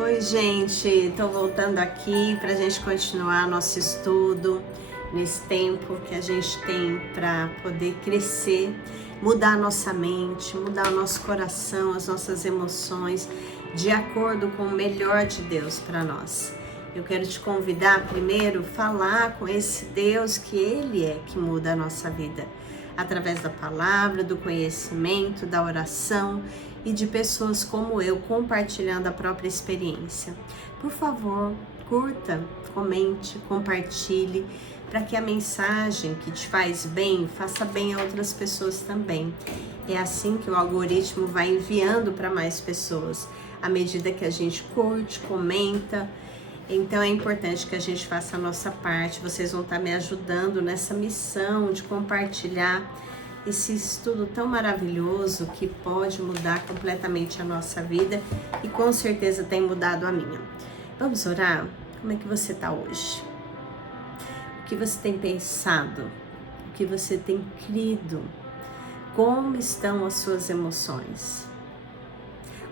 Oi, gente, estou voltando aqui para a gente continuar nosso estudo nesse tempo que a gente tem para poder crescer, mudar a nossa mente, mudar o nosso coração, as nossas emoções, de acordo com o melhor de Deus para nós. Eu quero te convidar primeiro a falar com esse Deus que Ele é que muda a nossa vida, através da palavra, do conhecimento, da oração e de pessoas como eu compartilhando a própria experiência. Por favor, curta, comente, compartilhe, para que a mensagem que te faz bem, faça bem a outras pessoas também. É assim que o algoritmo vai enviando para mais pessoas, à medida que a gente curte, comenta. Então é importante que a gente faça a nossa parte. Vocês vão estar me ajudando nessa missão de compartilhar esse estudo tão maravilhoso que pode mudar completamente a nossa vida e com certeza tem mudado a minha. Vamos orar? Como é que você está hoje? O que você tem pensado? O que você tem crido? Como estão as suas emoções?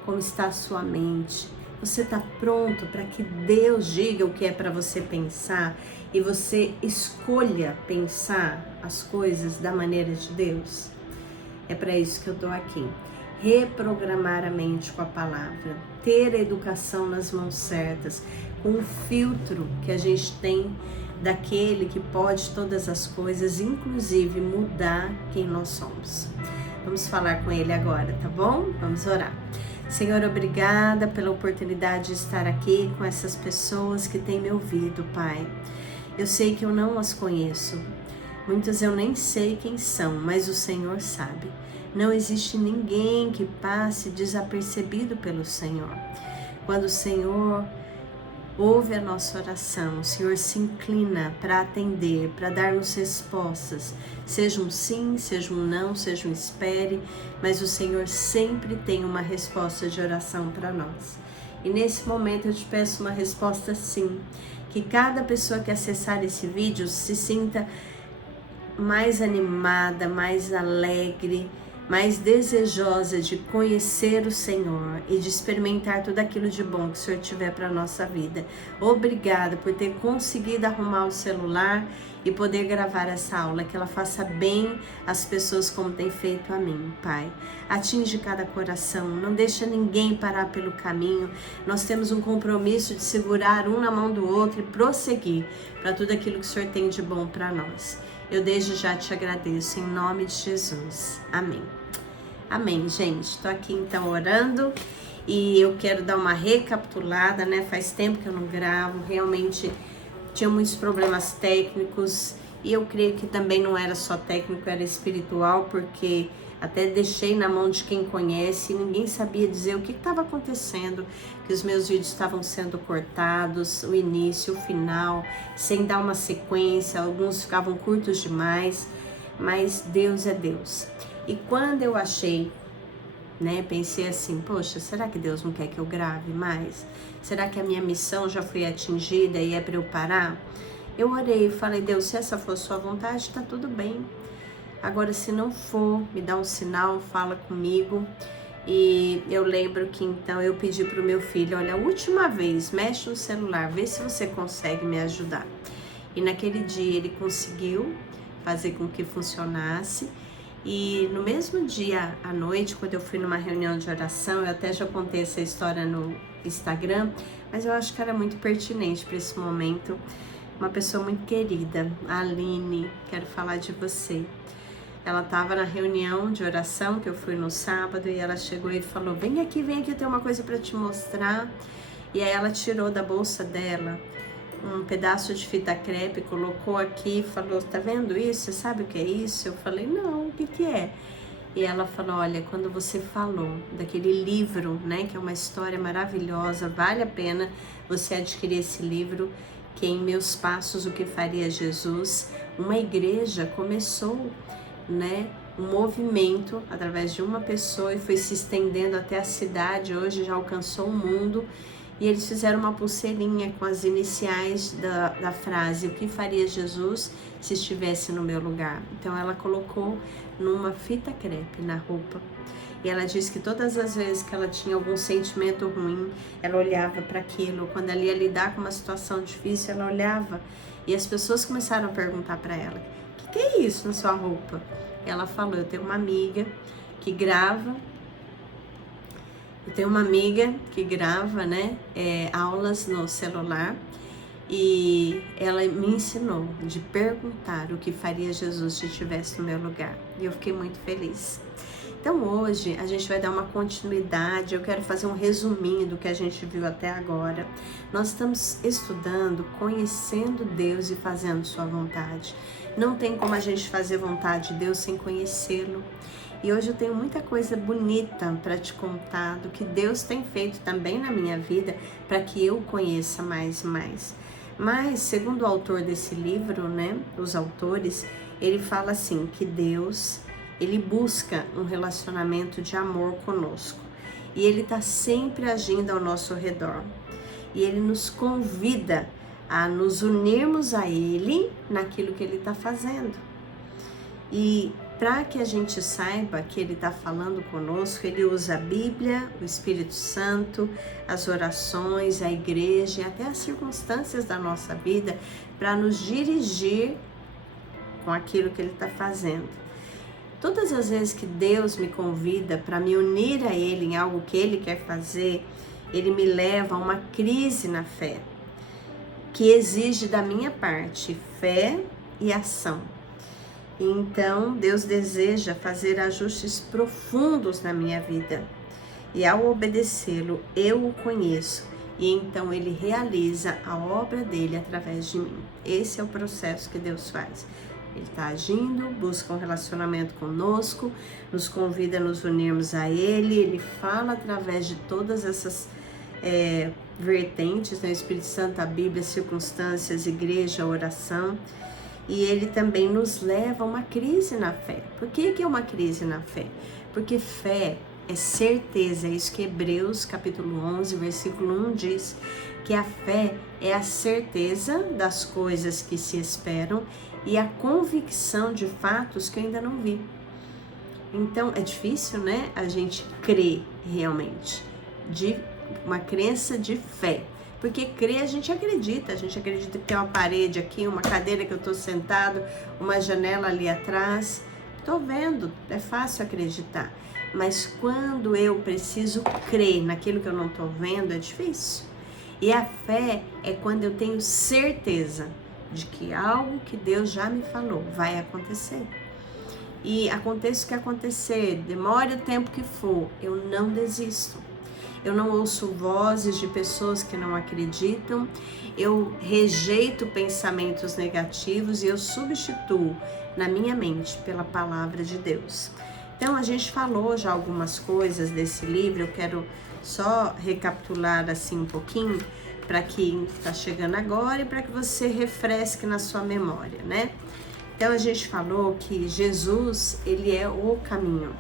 Como está a sua mente? Você está pronto para que Deus diga o que é para você pensar e você escolha pensar as coisas da maneira de Deus? É para isso que eu estou aqui. Reprogramar a mente com a palavra, ter a educação nas mãos certas, com o filtro que a gente tem daquele que pode todas as coisas, inclusive mudar quem nós somos. Vamos falar com Ele agora, tá bom? Vamos orar. Senhor, obrigada pela oportunidade de estar aqui com essas pessoas que têm me ouvido, Pai. Eu sei que eu não as conheço, muitas eu nem sei quem são, mas o Senhor sabe. Não existe ninguém que passe desapercebido pelo Senhor. Quando o Senhor ouve a nossa oração, o Senhor se inclina para atender, para dar-nos respostas, seja um sim, seja um não, seja um espere, mas o Senhor sempre tem uma resposta de oração para nós. E nesse momento eu te peço uma resposta sim, que cada pessoa que acessar esse vídeo se sinta mais animada, mais alegre, mais desejosa de conhecer o Senhor e de experimentar tudo aquilo de bom que o Senhor tiver para a nossa vida. Obrigada por ter conseguido arrumar o celular e poder gravar essa aula, que ela faça bem às pessoas como tem feito a mim, Pai. Atinge cada coração, não deixa ninguém parar pelo caminho. Nós temos um compromisso de segurar um na mão do outro e prosseguir para tudo aquilo que o Senhor tem de bom para nós. Eu desde já te agradeço, em nome de Jesus. Amém. Amém, gente. Estou aqui então orando e eu quero dar uma recapitulada, né? Faz tempo que eu não gravo, realmente tinha muitos problemas técnicos e eu creio que também não era só técnico, era espiritual, porque até deixei na mão de quem conhece e ninguém sabia dizer o que estava acontecendo, que os meus vídeos estavam sendo cortados, o início, o final, sem dar uma sequência, alguns ficavam curtos demais, mas Deus é Deus. E quando eu achei, né, pensei assim, poxa, será que Deus não quer que eu grave mais? Será que a minha missão já foi atingida e é para eu parar? Eu orei e falei, Deus, se essa for sua vontade, tá tudo bem. Agora, se não for, me dá um sinal, fala comigo. E eu lembro que então eu pedi para o meu filho, olha, a última vez, mexe no celular, vê se você consegue me ajudar. E naquele dia ele conseguiu fazer com que funcionasse. E no mesmo dia, à noite, quando eu fui numa reunião de oração, eu até já contei essa história no Instagram, mas eu acho que era muito pertinente para esse momento. Uma pessoa muito querida, a Aline, quero falar de você. Ela estava na reunião de oração que eu fui no sábado e ela chegou e falou, vem aqui, eu tenho uma coisa para te mostrar. E aí ela tirou da bolsa dela um pedaço de fita crepe, colocou aqui e falou, tá vendo isso? Você sabe o que é isso? Eu falei, não, o que que é? E ela falou, olha, quando você falou daquele livro, né, que é uma história maravilhosa, vale a pena você adquirir esse livro, que em Meus Passos, o que faria Jesus, uma igreja começou, né, um movimento através de uma pessoa e foi se estendendo até a cidade, hoje já alcançou o mundo, e eles fizeram uma pulseirinha com as iniciais da frase, o que faria Jesus se estivesse no meu lugar? Então ela colocou numa fita crepe na roupa. E ela disse que todas as vezes que ela tinha algum sentimento ruim, ela olhava para aquilo. Quando ela ia lidar com uma situação difícil, ela olhava. E as pessoas começaram a perguntar para ela: o que é isso na sua roupa? E ela falou: eu tenho uma amiga que grava, né, aulas no celular. E ela me ensinou de perguntar o que faria Jesus se estivesse no meu lugar. E eu fiquei muito feliz. Então hoje a gente vai dar uma continuidade, eu quero fazer um resuminho do que a gente viu até agora. Nós estamos estudando, conhecendo Deus e fazendo sua vontade. Não tem como a gente fazer vontade de Deus sem conhecê-lo. E hoje eu tenho muita coisa bonita para te contar do que Deus tem feito também na minha vida para que eu conheça mais e mais. Mas, segundo o autor desse livro, né, os autores, ele fala assim, que Deus, ele busca um relacionamento de amor conosco. E ele está sempre agindo ao nosso redor. E ele nos convida a nos unirmos a ele naquilo que ele está fazendo. E para que a gente saiba que ele está falando conosco, ele usa a Bíblia, o Espírito Santo, as orações, a igreja e até as circunstâncias da nossa vida para nos dirigir com aquilo que ele está fazendo. Todas as vezes que Deus me convida para me unir a ele em algo que ele quer fazer, ele me leva a uma crise na fé, que exige da minha parte fé e ação. Então, Deus deseja fazer ajustes profundos na minha vida. E ao obedecê-lo, eu o conheço. E então ele realiza a obra dele através de mim. Esse é o processo que Deus faz. Ele está agindo, busca um relacionamento conosco, nos convida a nos unirmos a ele. Ele fala através de todas essas vertentes, né? O Espírito Santo, a Bíblia, circunstâncias, igreja, oração. E ele também nos leva a uma crise na fé. Por que é uma crise na fé? Porque fé é certeza, é isso que Hebreus capítulo 11, versículo 1 diz, que a fé é a certeza das coisas que se esperam e a convicção de fatos que eu ainda não vi. Então é difícil, né, a gente crer realmente, de uma crença de fé. Porque crer, a gente acredita que tem uma parede aqui, uma cadeira que eu estou sentado, uma janela ali atrás. Estou vendo, é fácil acreditar. Mas quando eu preciso crer naquilo que eu não estou vendo, é difícil. E a fé é quando eu tenho certeza de que algo que Deus já me falou vai acontecer. E aconteça o que acontecer, demore o tempo que for, eu não desisto. Eu não ouço vozes de pessoas que não acreditam, eu rejeito pensamentos negativos e eu substituo na minha mente pela palavra de Deus. Então a gente falou já algumas coisas desse livro, eu quero só recapitular assim um pouquinho para quem está chegando agora e para que você refresque na sua memória, né? Então a gente falou que Jesus, ele é o caminho.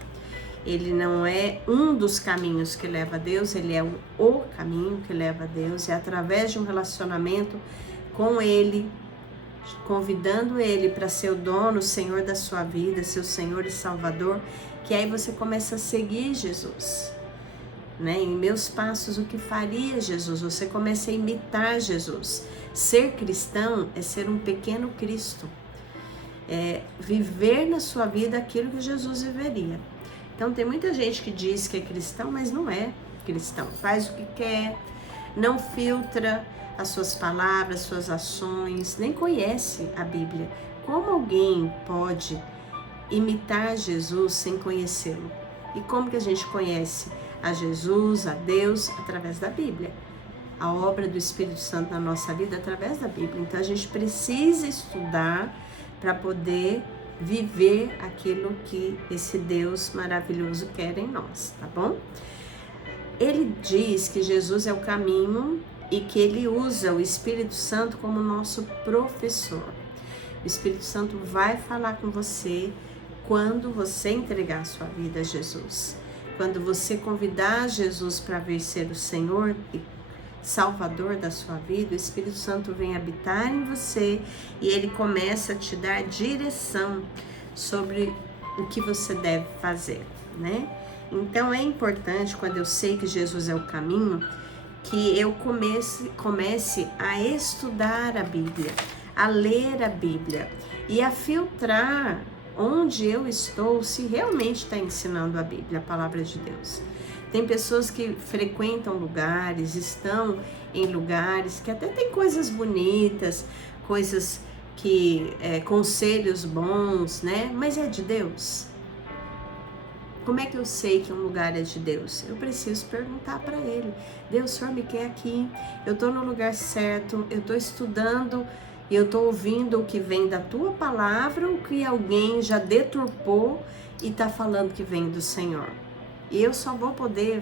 Ele não é um dos caminhos que leva a Deus, ele é o caminho que leva a Deus. É através de um relacionamento com ele, convidando ele para ser o dono, o Senhor da sua vida, seu Senhor e Salvador, que aí você começa a seguir Jesus. Né? Em meus passos, o que faria Jesus? Você começa a imitar Jesus. Ser cristão é ser um pequeno Cristo. É viver na sua vida aquilo que Jesus viveria. Então tem muita gente que diz que é cristão, mas não é cristão. Faz o que quer, não filtra as suas palavras, suas ações, nem conhece a Bíblia. Como alguém pode imitar Jesus sem conhecê-lo? E como que a gente conhece a Jesus, a Deus? Através da Bíblia. A obra do Espírito Santo na nossa vida através da Bíblia. Então a gente precisa estudar para poder viver aquilo que esse Deus maravilhoso quer em nós, tá bom? Ele diz que Jesus é o caminho e que ele usa o Espírito Santo como nosso professor. O Espírito Santo vai falar com você quando você entregar a sua vida a Jesus. Quando você convidar Jesus para vir ser o Senhor e Salvador da sua vida, o Espírito Santo vem habitar em você e ele começa a te dar direção sobre o que você deve fazer, né? Então é importante, quando eu sei que Jesus é o caminho, que eu comece a estudar a Bíblia, a ler a Bíblia e a filtrar onde eu estou, se realmente está ensinando a Bíblia, a palavra de Deus. Tem pessoas que frequentam lugares, estão em lugares que até tem coisas bonitas, coisas que, conselhos bons, né? Mas é de Deus? Como é que eu sei que um lugar é de Deus? Eu preciso perguntar para Ele. Deus, o Senhor me quer aqui, eu estou no lugar certo, eu estou estudando e eu estou ouvindo o que vem da Tua palavra, o que alguém já deturpou e está falando que vem do Senhor. E eu só vou poder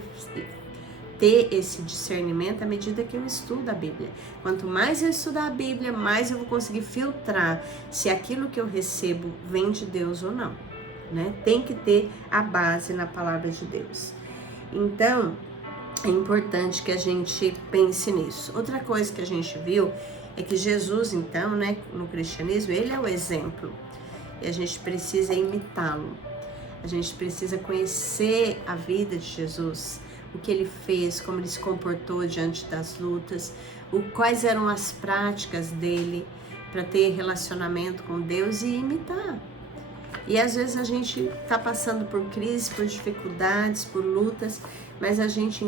ter esse discernimento à medida que eu estudo a Bíblia. Quanto mais eu estudar a Bíblia, mais eu vou conseguir filtrar se aquilo que eu recebo vem de Deus ou não. Né? Tem que ter a base na palavra de Deus. Então, é importante que a gente pense nisso. Outra coisa que a gente viu é que Jesus, então, né, no cristianismo, ele é o exemplo. E a gente precisa imitá-lo. A gente precisa conhecer a vida de Jesus, o que ele fez, como ele se comportou diante das lutas, quais eram as práticas dele para ter relacionamento com Deus e imitar. E às vezes a gente está passando por crises, por dificuldades, por lutas, mas a gente,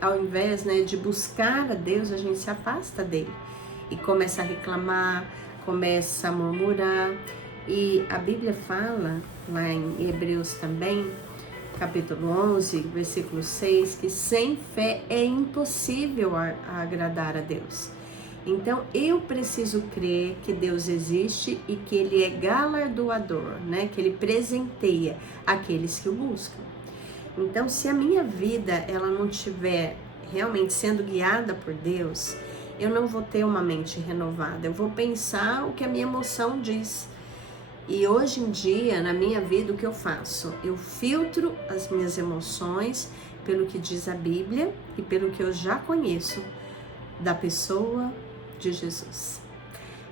ao invés de buscar a Deus, a gente se afasta dele e começa a reclamar, começa a murmurar. E a Bíblia fala, lá em Hebreus também, capítulo 11, versículo 6, que sem fé é impossível agradar a Deus. Então, eu preciso crer que Deus existe e que Ele é galardoador, né? Que Ele presenteia aqueles que o buscam. Então, se a minha vida ela não estiver realmente sendo guiada por Deus, eu não vou ter uma mente renovada. Eu vou pensar o que a minha emoção diz. E hoje em dia, na minha vida, o que eu faço? Eu filtro as minhas emoções pelo que diz a Bíblia e pelo que eu já conheço da pessoa de Jesus.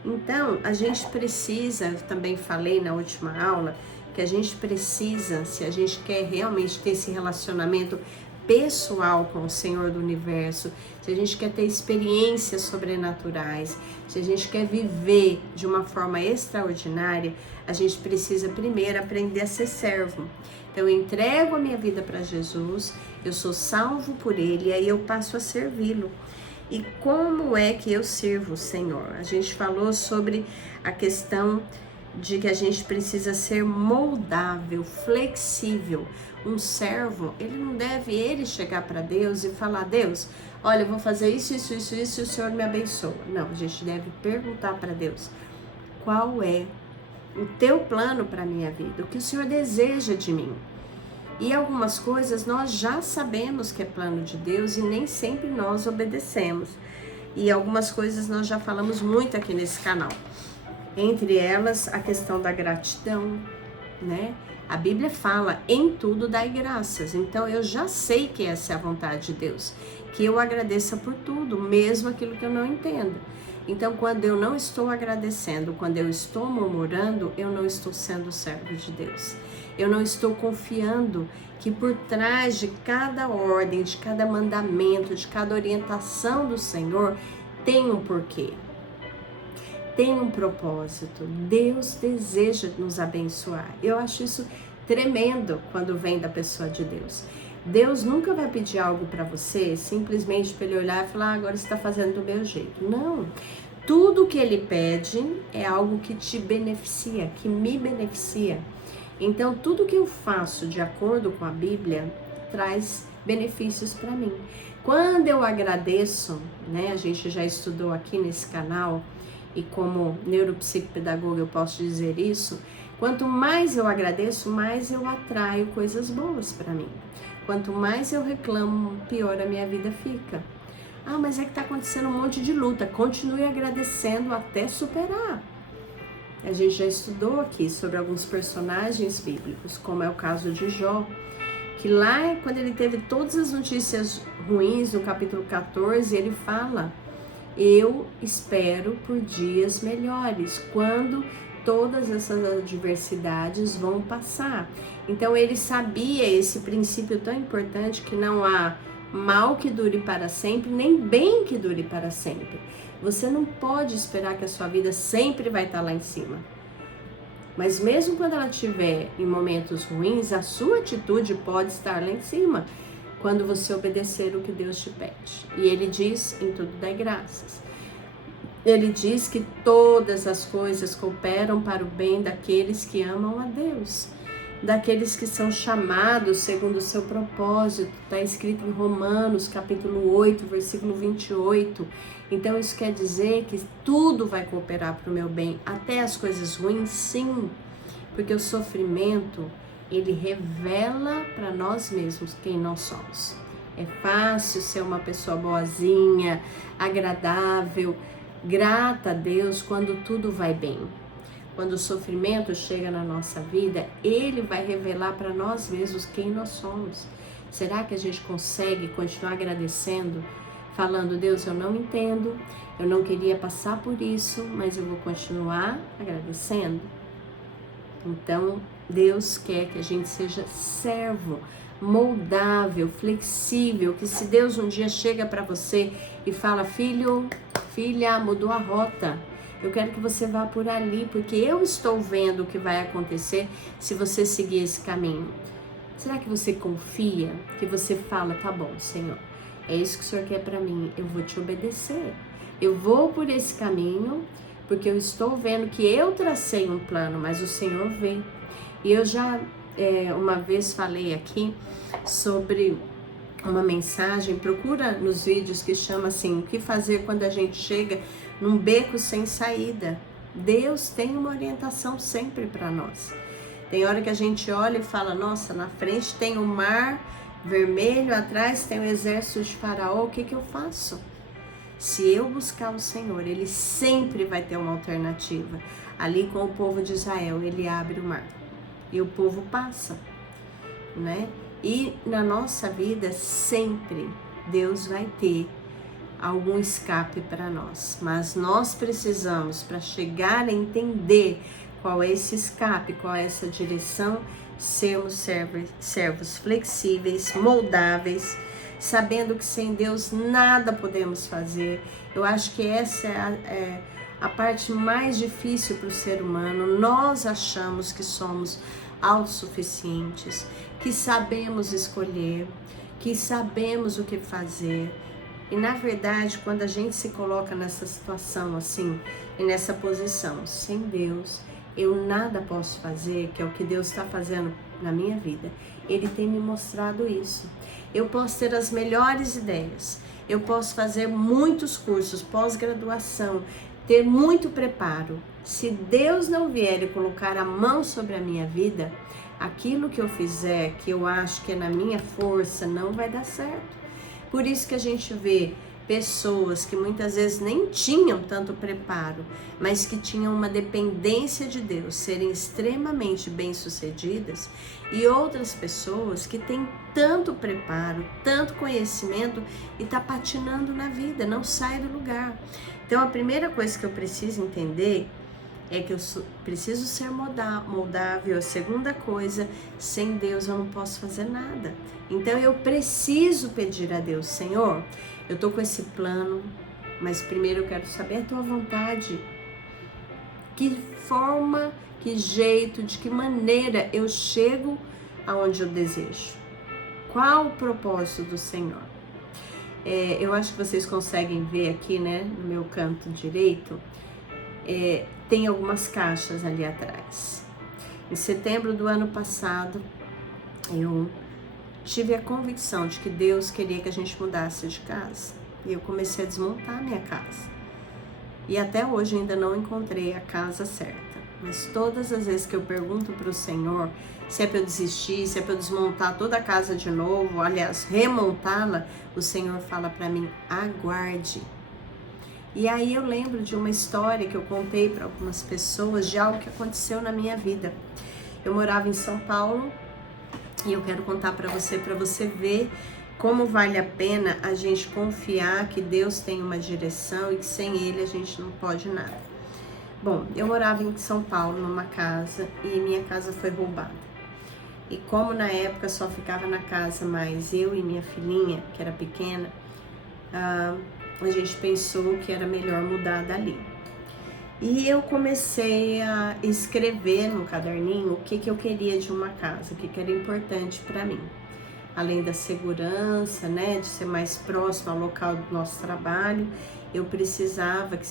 Então, a gente precisa, eu também falei na última aula, que a gente precisa, se a gente quer realmente ter esse relacionamento pessoal com o Senhor do Universo, se a gente quer ter experiências sobrenaturais, se a gente quer viver de uma forma extraordinária, a gente precisa primeiro aprender a ser servo. Então, eu entrego a minha vida para Jesus, eu sou salvo por Ele, e aí eu passo a servi-lo. E como é que eu sirvo o Senhor? A gente falou sobre a questão de que a gente precisa ser moldável, flexível. Um servo, ele não deve chegar para Deus e falar: Deus, olha, eu vou fazer isso, isso, isso, isso, e o Senhor me abençoa. Não, a gente deve perguntar para Deus: qual é o teu plano para a minha vida? O que o Senhor deseja de mim? E algumas coisas nós já sabemos que é plano de Deus e nem sempre nós obedecemos. E algumas coisas nós já falamos muito aqui nesse canal. Entre elas, a questão da gratidão, né? A Bíblia fala: em tudo dai graças. Então eu já sei que essa é a vontade de Deus, que eu agradeça por tudo, mesmo aquilo que eu não entendo. Então, quando eu não estou agradecendo, quando eu estou murmurando, eu não estou sendo servo de Deus. Eu não estou confiando que por trás de cada ordem, de cada mandamento, de cada orientação do Senhor, tem um porquê. Tem um propósito. Deus deseja nos abençoar. Eu acho isso tremendo quando vem da pessoa de Deus. Deus nunca vai pedir algo para você simplesmente para ele olhar e falar: agora você está fazendo do meu jeito. Não. Tudo que ele pede é algo que te beneficia, que me beneficia. Então, tudo que eu faço de acordo com a Bíblia traz benefícios para mim. Quando eu agradeço, né, a gente já estudou aqui nesse canal, e como neuropsicopedagoga eu posso dizer isso, quanto mais eu agradeço, mais eu atraio coisas boas para mim. Quanto mais eu reclamo, pior a minha vida fica. Ah, mas é que está acontecendo um monte de luta. Continue agradecendo até superar. A gente já estudou aqui sobre alguns personagens bíblicos, como é o caso de Jó, que lá, quando ele teve todas as notícias ruins, no capítulo 14, ele fala: eu espero por dias melhores, quando todas essas adversidades vão passar. Então ele sabia esse princípio tão importante que não há mal que dure para sempre, nem bem que dure para sempre. Você não pode esperar que a sua vida sempre vai estar lá em cima. Mas mesmo quando ela estiver em momentos ruins, a sua atitude pode estar lá em cima, quando você obedecer o que Deus te pede. E ele diz, em tudo dai graças. Ele diz que todas as coisas cooperam para o bem daqueles que amam a Deus, daqueles que são chamados segundo o seu propósito. Está escrito em Romanos, capítulo 8, versículo 28. Então isso quer dizer que tudo vai cooperar para o meu bem, até as coisas ruins, sim, porque o sofrimento, ele revela para nós mesmos quem nós somos. É fácil ser uma pessoa boazinha, agradável, grata a Deus quando tudo vai bem. Quando o sofrimento chega na nossa vida, ele vai revelar para nós mesmos quem nós somos. Será que a gente consegue continuar agradecendo, falando, Deus, eu não entendo, eu não queria passar por isso, mas eu vou continuar agradecendo? Então, Deus quer que a gente seja servo, moldável, flexível, que se Deus um dia chega para você e fala, filho, filha, mudou a rota, eu quero que você vá por ali, porque eu estou vendo o que vai acontecer se você seguir esse caminho. Será que você confia? Que você fala, tá bom, Senhor, é isso que o Senhor quer para mim, eu vou te obedecer. Eu vou por esse caminho, porque eu estou vendo que eu tracei um plano, mas o Senhor vê. E eu já uma vez falei aqui sobre uma mensagem, procura nos vídeos que chama assim, o que fazer quando a gente chega num beco sem saída. Deus tem uma orientação sempre para nós. Tem hora que a gente olha e fala, nossa, na frente tem o mar vermelho, atrás tem o exército de Faraó, o que eu faço? Se eu buscar o Senhor, Ele sempre vai ter uma alternativa. Ali com o povo de Israel, Ele abre o mar e o povo passa, né? E na nossa vida, sempre Deus vai ter algum escape para nós. Mas nós precisamos, para chegar a entender qual é esse escape, qual é essa direção, sermos servos flexíveis, moldáveis, sabendo que sem Deus nada podemos fazer. Eu acho que essa é a parte mais difícil para o ser humano. Nós achamos que somos autossuficientes, que sabemos escolher, que sabemos o que fazer. E na verdade, quando a gente se coloca nessa situação assim, e nessa posição, sem Deus, eu nada posso fazer, que é o que Deus está fazendo na minha vida. Ele tem me mostrado isso. Eu posso ter as melhores ideias, eu posso fazer muitos cursos, pós-graduação, ter muito preparo. Se Deus não vier e colocar a mão sobre a minha vida, aquilo que eu fizer, que eu acho que é na minha força, não vai dar certo. Por isso que a gente vê pessoas que muitas vezes nem tinham tanto preparo, mas que tinham uma dependência de Deus, serem extremamente bem-sucedidas, e outras pessoas que têm tanto preparo, tanto conhecimento e tá patinando na vida, não sai do lugar. Então a primeira coisa que eu preciso entender é que eu preciso ser moldável. A segunda coisa, sem Deus eu não posso fazer nada. Então eu preciso pedir a Deus, Senhor, eu tô com esse plano, mas primeiro eu quero saber a tua vontade. Que forma, que jeito, de que maneira eu chego aonde eu desejo? Qual o propósito do Senhor? Eu acho que vocês conseguem ver aqui, né, no meu canto direito, tem algumas caixas ali atrás. Em setembro do ano passado, eu tive a convicção de que Deus queria que a gente mudasse de casa. E eu comecei a desmontar a minha casa. E até hoje ainda não encontrei a casa certa. Mas todas as vezes que eu pergunto para o Senhor se é para eu desistir, se é para eu desmontar toda a casa de novo, aliás, remontá-la, o Senhor fala para mim, aguarde. E aí eu lembro de uma história que eu contei para algumas pessoas de algo que aconteceu na minha vida. Eu morava em São Paulo e eu quero contar para você ver como vale a pena a gente confiar que Deus tem uma direção e que sem Ele a gente não pode nada. Bom, eu morava em São Paulo, numa casa, e minha casa foi roubada. E como na época só ficava na casa mais eu e minha filhinha, que era pequena, a gente pensou que era melhor mudar dali. E eu comecei a escrever no caderninho o que eu queria de uma casa, o que era importante para mim. Além da segurança, né, de ser mais próximo ao local do nosso trabalho, eu precisava que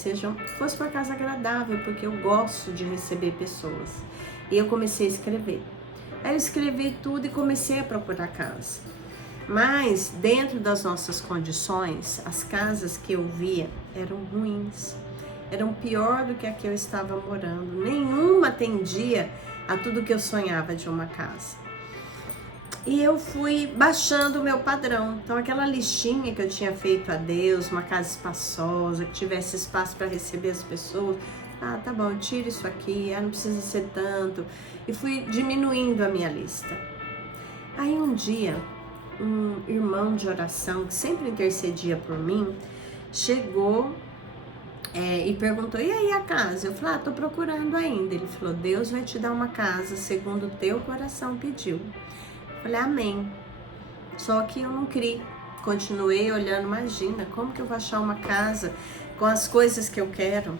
fosse uma casa agradável, porque eu gosto de receber pessoas. E eu comecei a escrever. Aí eu escrevi tudo e comecei a procurar casa. Mas dentro das nossas condições, as casas que eu via eram ruins, eram pior do que a que eu estava morando. Nenhuma atendia a tudo que eu sonhava de uma casa. E eu fui baixando o meu padrão. Então aquela listinha que eu tinha feito a Deus, uma casa espaçosa, que tivesse espaço para receber as pessoas. Ah, tá bom, tira isso aqui, não precisa ser tanto. E fui diminuindo a minha lista. Aí um dia, um irmão de oração, que sempre intercedia por mim, chegou e perguntou, e aí a casa? Eu falei, tô procurando ainda. Ele falou, Deus vai te dar uma casa segundo o teu coração pediu. Eu falei, amém. Só que eu não criei. Continuei olhando, imagina, como que eu vou achar uma casa com as coisas que eu quero?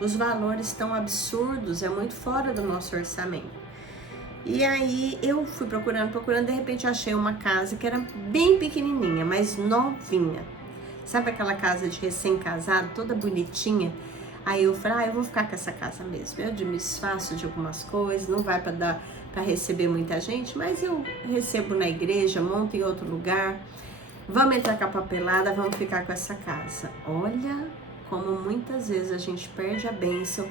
Os valores estão absurdos, é muito fora do nosso orçamento. E aí eu fui procurando, de repente achei uma casa que era bem pequenininha, mas novinha. Sabe aquela casa de recém-casado, toda bonitinha? Aí eu falei, eu vou ficar com essa casa mesmo. Eu me desfaço de algumas coisas, não vai para receber muita gente, mas eu recebo na igreja, monto em outro lugar. Vamos entrar com a papelada, vamos ficar com essa casa. Olha como muitas vezes a gente perde a bênção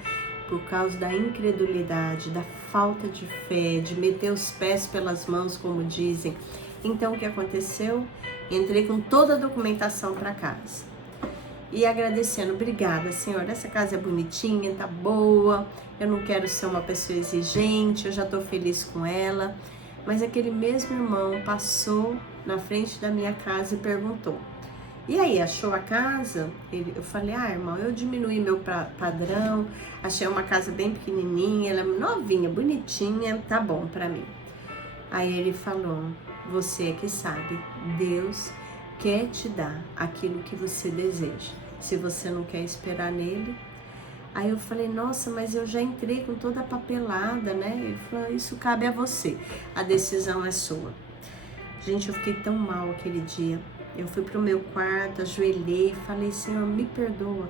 por causa da incredulidade, da falta de fé, de meter os pés pelas mãos, como dizem. Então, o que aconteceu? Entrei com toda a documentação para casa. E agradecendo, obrigada, Senhor, essa casa é bonitinha, tá boa, eu não quero ser uma pessoa exigente, eu já tô feliz com ela. Mas aquele mesmo irmão passou na frente da minha casa e perguntou, e aí, achou a casa? Eu falei, irmão, eu diminuí meu padrão, achei uma casa bem pequenininha, ela é novinha, bonitinha, tá bom pra mim. Aí ele falou, você é que sabe, Deus quer te dar aquilo que você deseja, se você não quer esperar nele. Aí eu falei, nossa, mas eu já entrei com toda a papelada, né? Ele falou, isso cabe a você, a decisão é sua. Gente, eu fiquei tão mal aquele dia. Eu fui pro meu quarto, ajoelhei, falei, Senhor, me perdoa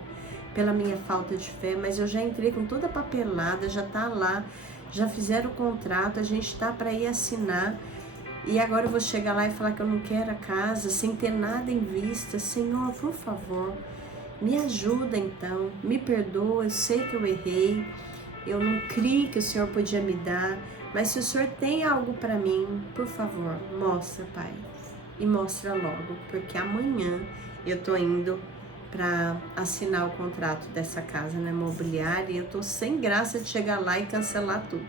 pela minha falta de fé, mas eu já entrei com toda a papelada, já tá lá, já fizeram o contrato, a gente tá para ir assinar, e agora eu vou chegar lá e falar que eu não quero a casa, sem ter nada em vista. Senhor, por favor, me ajuda então, me perdoa, eu sei que eu errei, eu não criei que o Senhor podia me dar, mas se o Senhor tem algo para mim, por favor, mostra, Pai. E mostra logo, porque amanhã eu tô indo para assinar o contrato dessa casa na imobiliária e eu tô sem graça de chegar lá e cancelar tudo.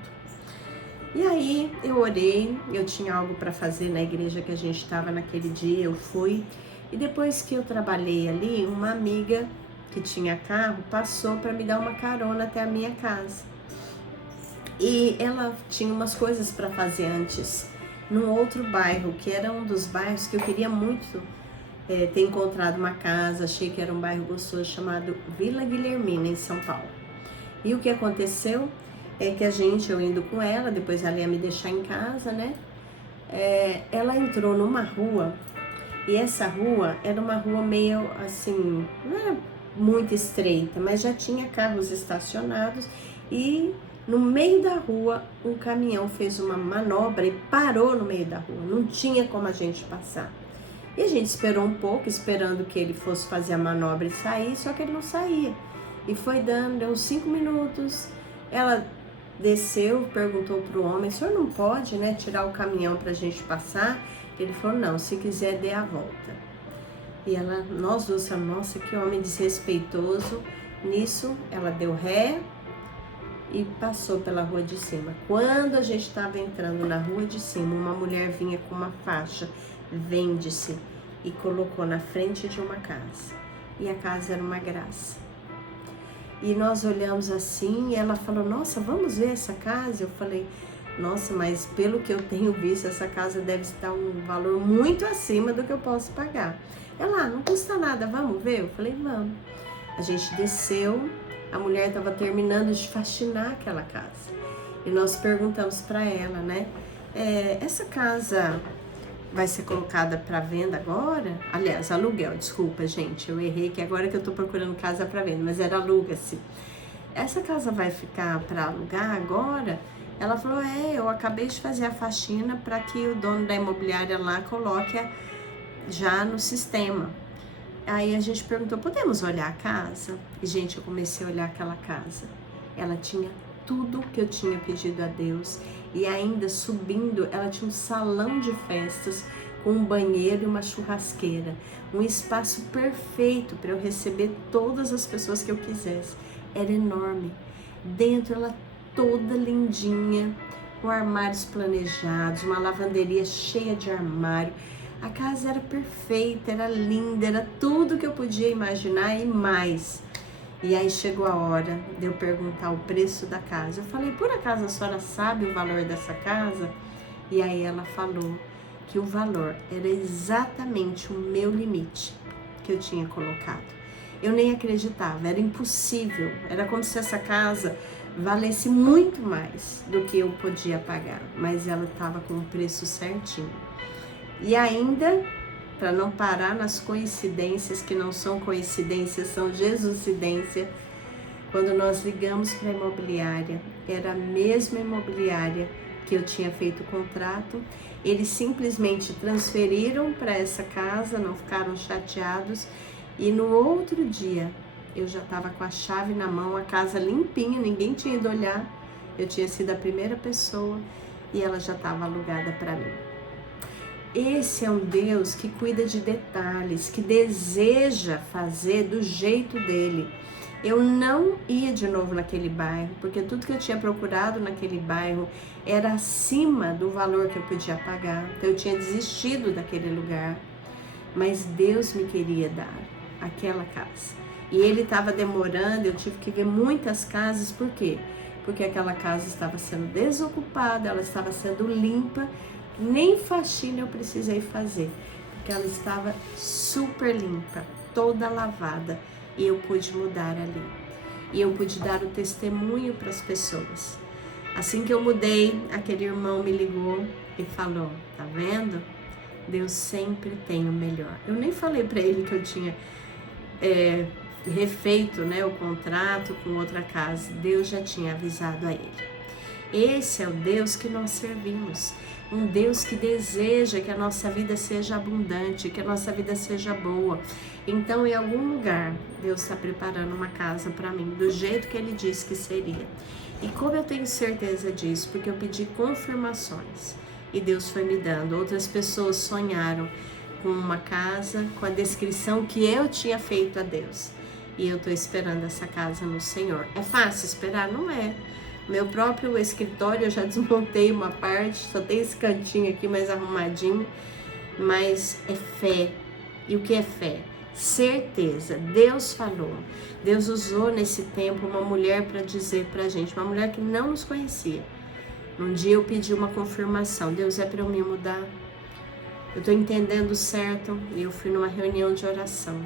E aí eu orei, eu tinha algo para fazer na igreja que a gente estava naquele dia, eu fui. E depois que eu trabalhei ali, uma amiga que tinha carro passou para me dar uma carona até a minha casa. E ela tinha umas coisas para fazer antes, num outro bairro, que era um dos bairros que eu queria muito ter encontrado uma casa, achei que era um bairro gostoso, chamado Vila Guilhermina, em São Paulo. E o que aconteceu é que eu indo com ela, depois ela ia me deixar em casa, né? Ela entrou numa rua, e essa rua era uma rua meio assim, não era muito estreita, mas já tinha carros estacionados, e no meio da rua, um caminhão fez uma manobra e parou no meio da rua. Não tinha como a gente passar. E a gente esperou um pouco, esperando que ele fosse fazer a manobra e sair, só que ele não saía. E foi deu uns 5 minutos. Ela desceu, perguntou pro homem, o senhor não pode, né, tirar o caminhão pra gente passar? Ele falou, não, se quiser, dê a volta. E nós duas falamos, nossa, que homem desrespeitoso. Nisso, ela deu ré e passou pela rua de cima. Quando a gente estava entrando na rua de cima, uma mulher vinha com uma faixa, vende-se, e colocou na frente de uma casa. E a casa era uma graça. E nós olhamos assim e ela falou, nossa, vamos ver essa casa? Eu falei, nossa, mas pelo que eu tenho visto, essa casa deve estar um valor muito acima do que eu posso pagar. Ela, não custa nada, vamos ver? Eu falei, vamos. A gente desceu, a mulher estava terminando de faxinar aquela casa. E nós perguntamos para ela, né? Essa casa vai ser colocada para venda agora? Aliás, aluguel, desculpa, gente. Eu errei que agora que eu tô procurando casa para venda, mas era aluga-se. Essa casa vai ficar para alugar agora? Ela falou, eu acabei de fazer a faxina para que o dono da imobiliária lá coloque já no sistema. Aí a gente perguntou, podemos olhar a casa? E, gente, eu comecei a olhar aquela casa. Ela tinha tudo que eu tinha pedido a Deus. E ainda subindo, ela tinha um salão de festas com um banheiro e uma churrasqueira. Um espaço perfeito para eu receber todas as pessoas que eu quisesse. Era enorme. Dentro ela toda lindinha, com armários planejados, uma lavanderia cheia de armário. A casa era perfeita, era linda, era tudo que eu podia imaginar e mais. E aí chegou a hora de eu perguntar o preço da casa. Eu falei, por acaso a senhora sabe o valor dessa casa? E aí ela falou que o valor era exatamente o meu limite que eu tinha colocado. Eu nem acreditava, era impossível. Era como se essa casa valesse muito mais do que eu podia pagar. Mas ela estava com o preço certinho. E ainda, para não parar nas coincidências, que não são coincidências, são jesucidência, quando nós ligamos para a imobiliária, era a mesma imobiliária que eu tinha feito o contrato, eles simplesmente transferiram para essa casa, não ficaram chateados, e no outro dia eu já estava com a chave na mão, a casa limpinha, ninguém tinha ido olhar, eu tinha sido a primeira pessoa e ela já estava alugada para mim. Esse é um Deus que cuida de detalhes, que deseja fazer do jeito dele. Eu não ia de novo naquele bairro, porque tudo que eu tinha procurado naquele bairro era acima do valor que eu podia pagar. Então eu tinha desistido daquele lugar, mas Deus me queria dar aquela casa. E ele estava demorando, eu tive que ver muitas casas, por quê? Porque aquela casa estava sendo desocupada, ela estava sendo limpa, nem faxina eu precisei fazer, porque ela estava super limpa, toda lavada, e eu pude mudar ali. E eu pude dar o testemunho para as pessoas. Assim que eu mudei, aquele irmão me ligou e falou, tá vendo? Deus sempre tem o melhor. Eu nem falei para ele que eu tinha refeito, né, o contrato com outra casa. Deus já tinha avisado a ele. Esse é o Deus que nós servimos. Um Deus que deseja que a nossa vida seja abundante, que a nossa vida seja boa. Então, em algum lugar, Deus está preparando uma casa para mim, do jeito que Ele disse que seria. E como eu tenho certeza disso? Porque eu pedi confirmações e Deus foi me dando. Outras pessoas sonharam com uma casa, com a descrição que eu tinha feito a Deus. E eu estou esperando essa casa no Senhor. É fácil esperar? Não é. Meu próprio escritório eu já desmontei uma parte, só tem esse cantinho aqui mais arrumadinho, mas é fé. E o que é fé? Certeza. Deus falou. Deus usou nesse tempo uma mulher para dizer pra gente, uma mulher que não nos conhecia. Um dia eu pedi uma confirmação, Deus, é para eu me mudar? Eu tô entendendo certo? E eu fui numa reunião de oração.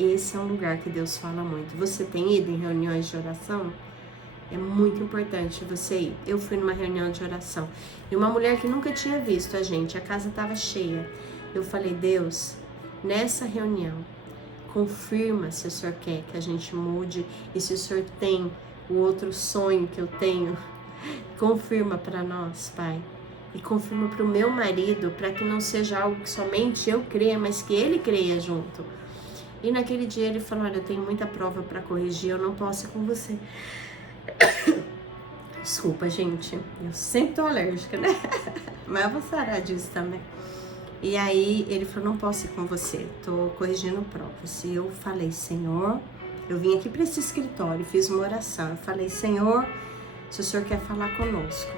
Esse é um lugar que Deus fala muito. Você tem ido em reuniões de oração? É muito importante você ir. Eu fui numa reunião de oração e uma mulher que nunca tinha visto a gente, a casa estava cheia. Eu falei, Deus, nessa reunião, confirma se o Senhor quer que a gente mude e se o Senhor tem o outro sonho que eu tenho, confirma para nós, Pai. E confirma para o meu marido, para que não seja algo que somente eu creia, mas que ele creia junto. E naquele dia ele falou, olha, eu tenho muita prova para corrigir, eu não posso ir com você. Desculpa, gente, eu sempre tô alérgica, né? Mas eu vou sarar disso também. E aí ele falou, não posso ir com você, tô corrigindo provas. E eu falei, Senhor, eu vim aqui para esse escritório, fiz uma oração. Eu falei, Senhor, se o Senhor quer falar conosco,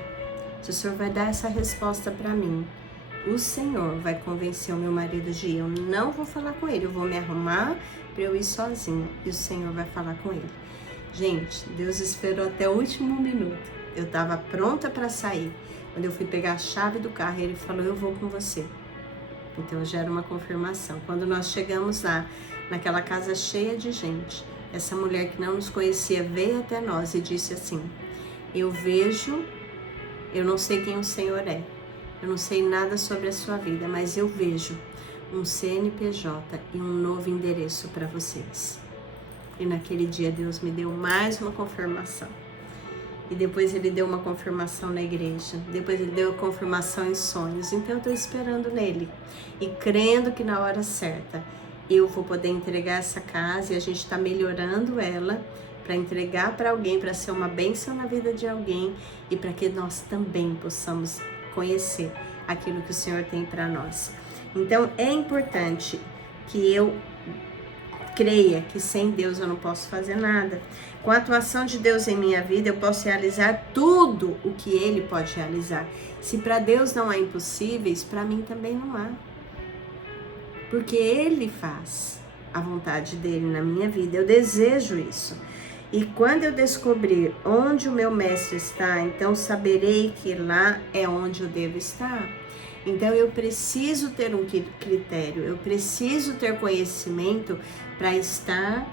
se o Senhor vai dar essa resposta para mim, o Senhor vai convencer o meu marido de ir. Eu não vou falar com ele, eu vou me arrumar para eu ir sozinha. E o Senhor vai falar com ele. Gente, Deus esperou até o último minuto. Eu estava pronta para sair. Quando eu fui pegar a chave do carro, ele falou, eu vou com você. Então já era uma confirmação. Quando nós chegamos lá, naquela casa cheia de gente, essa mulher que não nos conhecia veio até nós e disse assim, eu não sei quem o Senhor é, eu não sei nada sobre a sua vida, mas eu vejo um CNPJ e um novo endereço para vocês. E naquele dia Deus me deu mais uma confirmação. E depois ele deu uma confirmação na igreja. Depois ele deu a confirmação em sonhos. Então eu estou esperando nele. E crendo que na hora certa eu vou poder entregar essa casa. E a gente está melhorando ela para entregar para alguém, para ser uma bênção na vida de alguém. E para que nós também possamos conhecer aquilo que o Senhor tem para nós. Então é importante que eu creia que sem Deus eu não posso fazer nada. Com a atuação de Deus em minha vida, eu posso realizar tudo o que Ele pode realizar. Se para Deus não há impossíveis, para mim também não há. Porque Ele faz a vontade dEle na minha vida. Eu desejo isso. E quando eu descobrir onde o meu mestre está, então saberei que lá é onde eu devo estar. Então eu preciso ter um critério, eu preciso ter conhecimento para estar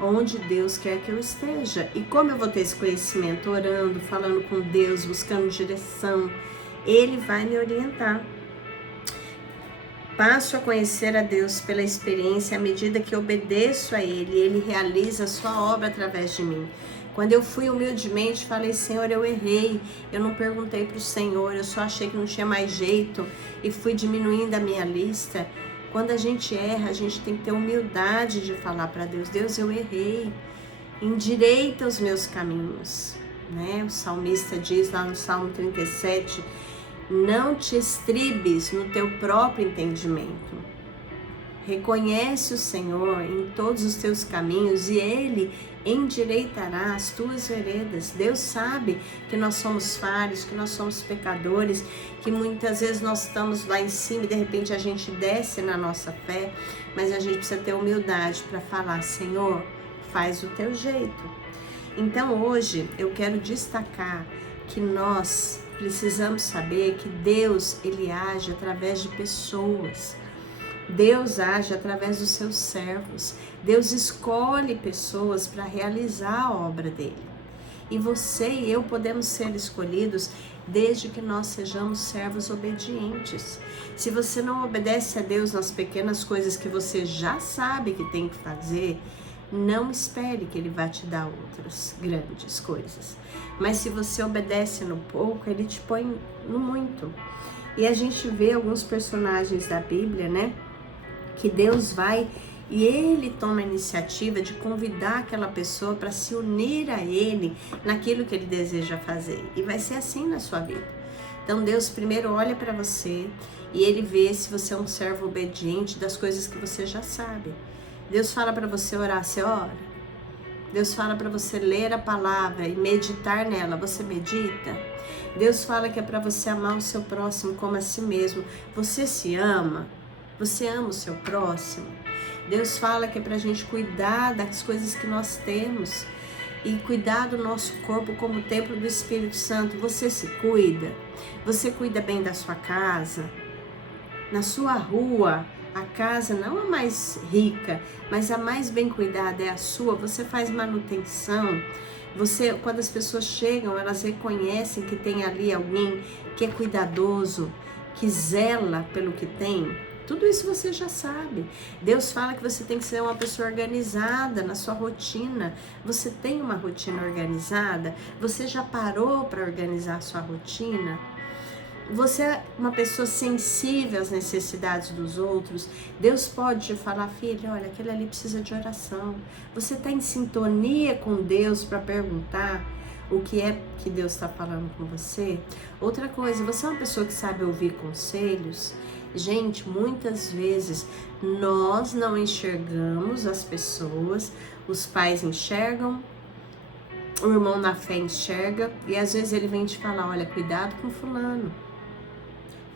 onde Deus quer que eu esteja. E como eu vou ter esse conhecimento? Orando, falando com Deus, buscando direção. Ele vai me orientar. Passo a conhecer a Deus pela experiência à medida que obedeço a Ele. Ele realiza a sua obra através de mim. Quando eu fui humildemente, falei, Senhor, eu errei, eu não perguntei para o Senhor, eu só achei que não tinha mais jeito e fui diminuindo a minha lista. Quando a gente erra, a gente tem que ter humildade de falar para Deus, Deus, eu errei, endireita os meus caminhos, né? O salmista diz lá no Salmo 37, não te estribes no teu próprio entendimento. Reconhece o Senhor em todos os teus caminhos e Ele endireitará as tuas veredas. Deus sabe que nós somos falhos, que nós somos pecadores, que muitas vezes nós estamos lá em cima e de repente a gente desce na nossa fé, mas a gente precisa ter humildade para falar, Senhor, faz o teu jeito. Então hoje eu quero destacar que nós precisamos saber que Deus, Ele age através de pessoas. Deus age através dos seus servos. Deus escolhe pessoas para realizar a obra dele. E você e eu podemos ser escolhidos desde que nós sejamos servos obedientes. Se você não obedece a Deus nas pequenas coisas que você já sabe que tem que fazer, não espere que Ele vai te dar outras grandes coisas. Mas se você obedece no pouco, Ele te põe no muito. E a gente vê alguns personagens da Bíblia, né? Que Deus vai e Ele toma a iniciativa de convidar aquela pessoa para se unir a Ele naquilo que Ele deseja fazer. E vai ser assim na sua vida. Então Deus primeiro olha para você e Ele vê se você é um servo obediente das coisas que você já sabe. Deus fala para você orar, você ora. Deus fala para você ler a palavra e meditar nela, você medita. Deus fala que é para você amar o seu próximo como a si mesmo. Você se ama? Você ama o seu próximo? Deus fala que é pra gente cuidar das coisas que nós temos e cuidar do nosso corpo como templo do Espírito Santo. Você se cuida? Você cuida bem da sua casa? Na sua rua, a casa não a mais rica, mas a mais bem cuidada é a sua. Você faz manutenção. Você, quando as pessoas chegam, elas reconhecem que tem ali alguém que é cuidadoso, que zela pelo que tem. Tudo isso você já sabe. Deus fala que você tem que ser uma pessoa organizada na sua rotina. Você tem uma rotina organizada? Você já parou para organizar a sua rotina? Você é uma pessoa sensível às necessidades dos outros? Deus pode te falar, filha, olha, aquele ali precisa de oração. Você está em sintonia com Deus para perguntar o que é que Deus está falando com você? Outra coisa, você é uma pessoa que sabe ouvir conselhos? Gente, muitas vezes nós não enxergamos as pessoas, os pais enxergam, o irmão na fé enxerga e às vezes ele vem te falar, olha, cuidado com fulano.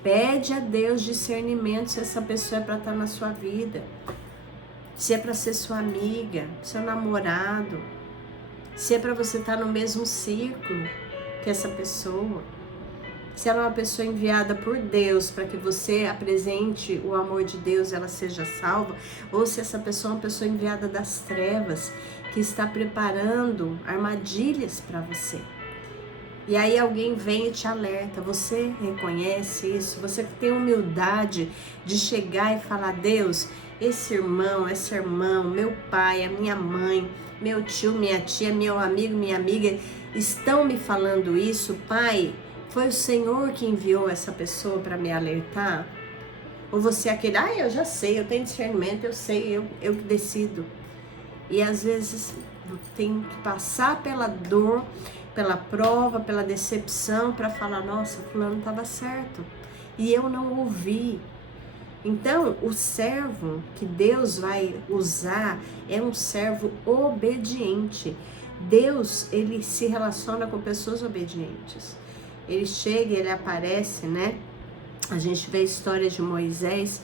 Pede a Deus discernimento se essa pessoa é para estar na sua vida, se é para ser sua amiga, seu namorado, se é para você estar no mesmo círculo que essa pessoa, se ela é uma pessoa enviada por Deus para que você apresente o amor de Deus e ela seja salva, ou se essa pessoa é uma pessoa enviada das trevas que está preparando armadilhas para você. E aí alguém vem e te alerta, você reconhece isso, você tem humildade de chegar e falar: Deus, esse irmão, essa irmã, meu pai, a minha mãe, meu tio, minha tia, meu amigo, minha amiga, estão me falando isso, Pai, foi o Senhor que enviou essa pessoa para me alertar? Ou você é aquele: eu já sei, eu tenho discernimento, eu sei, eu que decido. E às vezes tem que passar pela dor, pela prova, pela decepção, para falar: nossa, fulano estava certo e eu não ouvi. Então, o servo que Deus vai usar é um servo obediente. Deus, ele se relaciona com pessoas obedientes. Ele chega, ele aparece, né? A gente vê a história de Moisés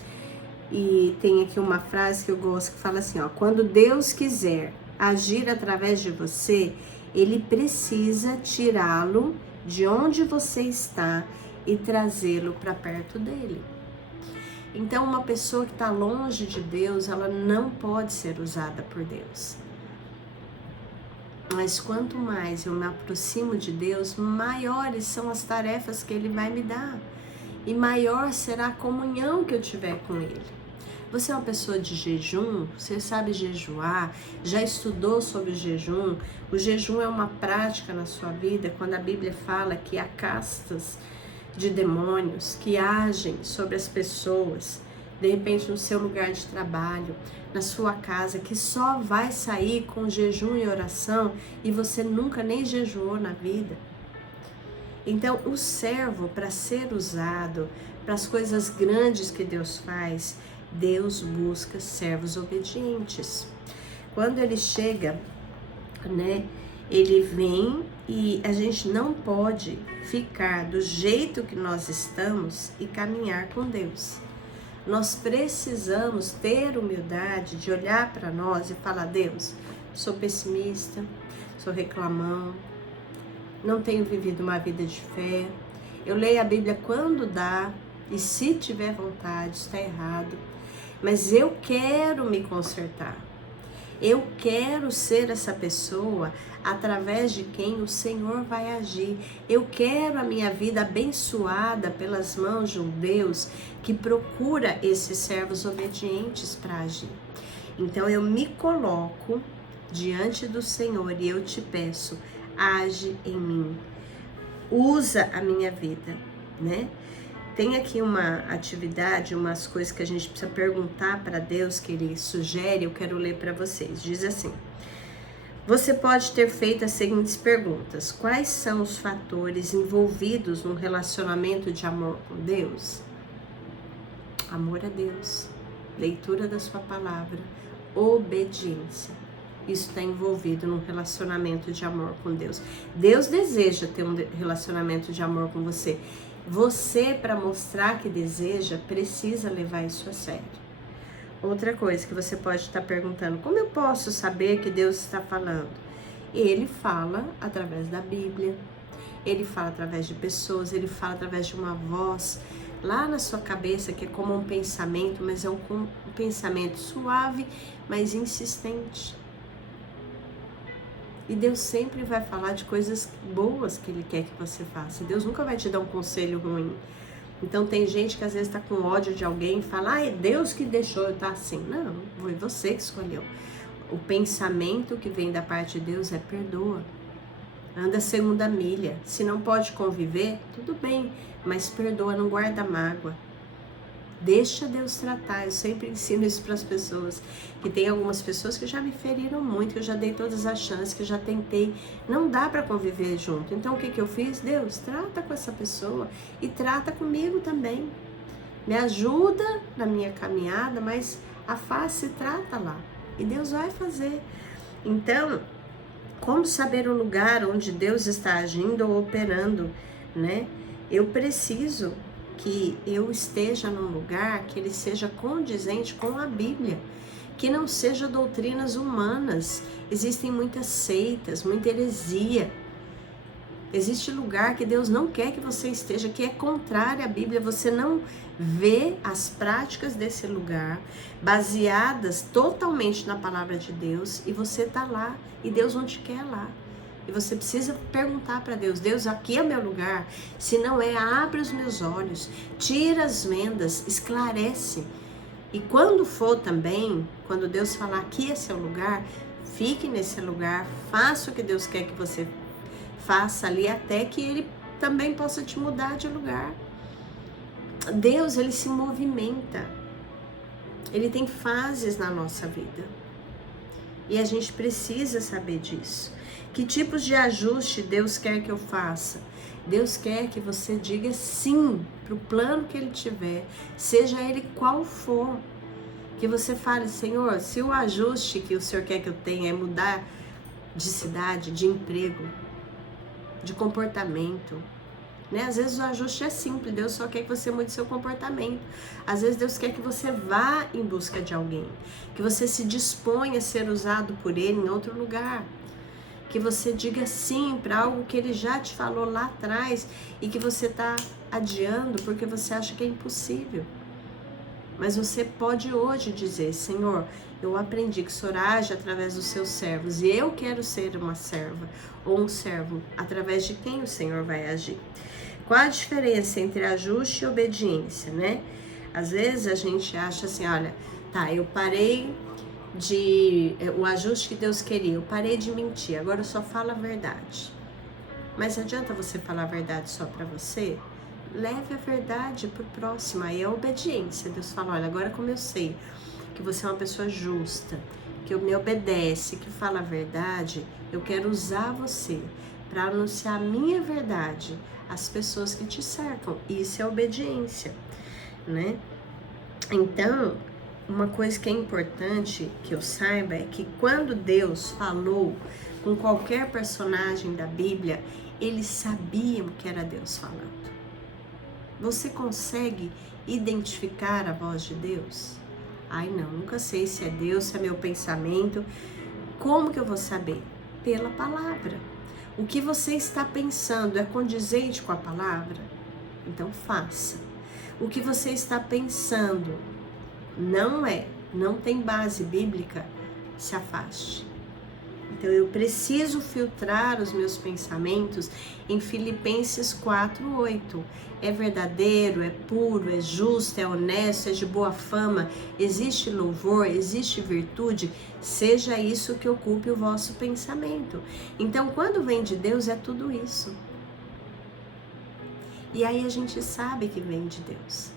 e tem aqui uma frase que eu gosto que fala assim, ó: quando Deus quiser agir através de você, ele precisa tirá-lo de onde você está e trazê-lo para perto dele. Então, uma pessoa que está longe de Deus, ela não pode ser usada por Deus. Mas quanto mais eu me aproximo de Deus, maiores são as tarefas que Ele vai me dar. E maior será a comunhão que eu tiver com Ele. Você é uma pessoa de jejum? Você sabe jejuar? Já estudou sobre o jejum? O jejum é uma prática na sua vida, quando a Bíblia fala que há castas de demônios que agem sobre as pessoas, de repente no seu lugar de trabalho, na sua casa, que só vai sair com jejum e oração e você nunca nem jejuou na vida. Então, o servo, para ser usado para as coisas grandes que Deus faz, Deus busca servos obedientes. Quando ele chega, né, ele vem e a gente não pode ficar do jeito que nós estamos e caminhar com Deus. Nós precisamos ter humildade de olhar para nós e falar: Deus, sou pessimista, sou reclamão, não tenho vivido uma vida de fé, eu leio a Bíblia quando dá e se tiver vontade, está errado, mas eu quero me consertar. Eu quero ser essa pessoa através de quem o Senhor vai agir. Eu quero a minha vida abençoada pelas mãos de um Deus que procura esses servos obedientes para agir. Então eu me coloco diante do Senhor e eu te peço: age em mim. Usa a minha vida, né? Tem aqui uma atividade, umas coisas que a gente precisa perguntar para Deus, que Ele sugere, eu quero ler para vocês. Diz assim: você pode ter feito as seguintes perguntas: quais são os fatores envolvidos no relacionamento de amor com Deus? Amor a Deus, leitura da sua palavra, obediência. Isso está envolvido num relacionamento de amor com Deus. Deus deseja ter um relacionamento de amor com você. Você, para mostrar que deseja, precisa levar isso a sério. Outra coisa que você pode estar perguntando: como eu posso saber que Deus está falando? Ele fala através da Bíblia, Ele fala através de pessoas, Ele fala através de uma voz lá na sua cabeça, que é como um pensamento, mas é um pensamento suave, mas insistente. E Deus sempre vai falar de coisas boas que Ele quer que você faça. Deus nunca vai te dar um conselho ruim. Então tem gente que às vezes está com ódio de alguém e fala: é Deus que deixou eu estar assim. Não, foi você que escolheu. O pensamento que vem da parte de Deus é: perdoa. Anda a segunda milha. Se não pode conviver, tudo bem, mas perdoa, não guarda mágoa. Deixa Deus tratar. Eu sempre ensino isso para as pessoas, que tem algumas pessoas que já me feriram muito, que eu já dei todas as chances, que eu já tentei. Não dá para conviver junto. Então o que eu fiz? Deus, trata com essa pessoa e trata comigo também. Me ajuda na minha caminhada, mas afasta e trata lá. E Deus vai fazer. Então, como saber o lugar onde Deus está agindo ou operando, né? Eu preciso que eu esteja num lugar que ele seja condizente com a Bíblia, que não seja doutrinas humanas. Existem muitas seitas, muita heresia. Existe lugar que Deus não quer que você esteja, que é contrário à Bíblia. Você não vê as práticas desse lugar baseadas totalmente na palavra de Deus e você está lá e Deus não te quer lá. E você precisa perguntar para Deus: Deus, aqui é meu lugar? Se não é, abre os meus olhos, tira as vendas, esclarece. E quando for também, quando Deus falar aqui é seu lugar, fique nesse lugar, faça o que Deus quer que você faça ali, até que Ele também possa te mudar de lugar. Deus, Ele se movimenta. Ele tem fases na nossa vida. E a gente precisa saber disso. Que tipos de ajuste Deus quer que eu faça? Deus quer que você diga sim para o plano que Ele tiver, seja ele qual for. Que você fale: Senhor, se o ajuste que o Senhor quer que eu tenha é mudar de cidade, de emprego, de comportamento, né? Às vezes o ajuste é simples, Deus só quer que você mude seu comportamento. Às vezes Deus quer que você vá em busca de alguém, que você se disponha a ser usado por Ele em outro lugar, que você diga sim para algo que Ele já te falou lá atrás e que você está adiando porque você acha que é impossível. Mas você pode hoje dizer: Senhor, eu aprendi que o Senhor age através dos seus servos e eu quero ser uma serva ou um servo através de quem o Senhor vai agir. Qual a diferença entre ajuste e obediência, né? Às vezes a gente acha assim: olha, tá, eu parei o ajuste que Deus queria, eu parei de mentir, agora eu só falo a verdade. Mas adianta você falar a verdade só para você? Leve a verdade para o próximo. Aí é a obediência. Deus fala: olha, agora como eu sei que você é uma pessoa justa, que me obedece, que fala a verdade, eu quero usar você para anunciar a minha verdade às pessoas que te cercam. Isso é obediência, né? Então, uma coisa que é importante que eu saiba é que quando Deus falou com qualquer personagem da Bíblia, eles sabiam que era Deus falando. Você consegue identificar a voz de Deus? Ai, não, nunca sei se é Deus, se é meu pensamento. Como que eu vou saber? Pela palavra. O que você está pensando é condizente com a palavra? Então faça. O que você está pensando não tem base bíblica, se afaste. Então eu preciso filtrar os meus pensamentos em Filipenses 4:8. É verdadeiro, é puro, é justo, é honesto, é de boa fama, existe louvor, existe virtude, seja isso que ocupe o vosso pensamento. Então quando vem de Deus é tudo isso. E aí a gente sabe que vem de Deus.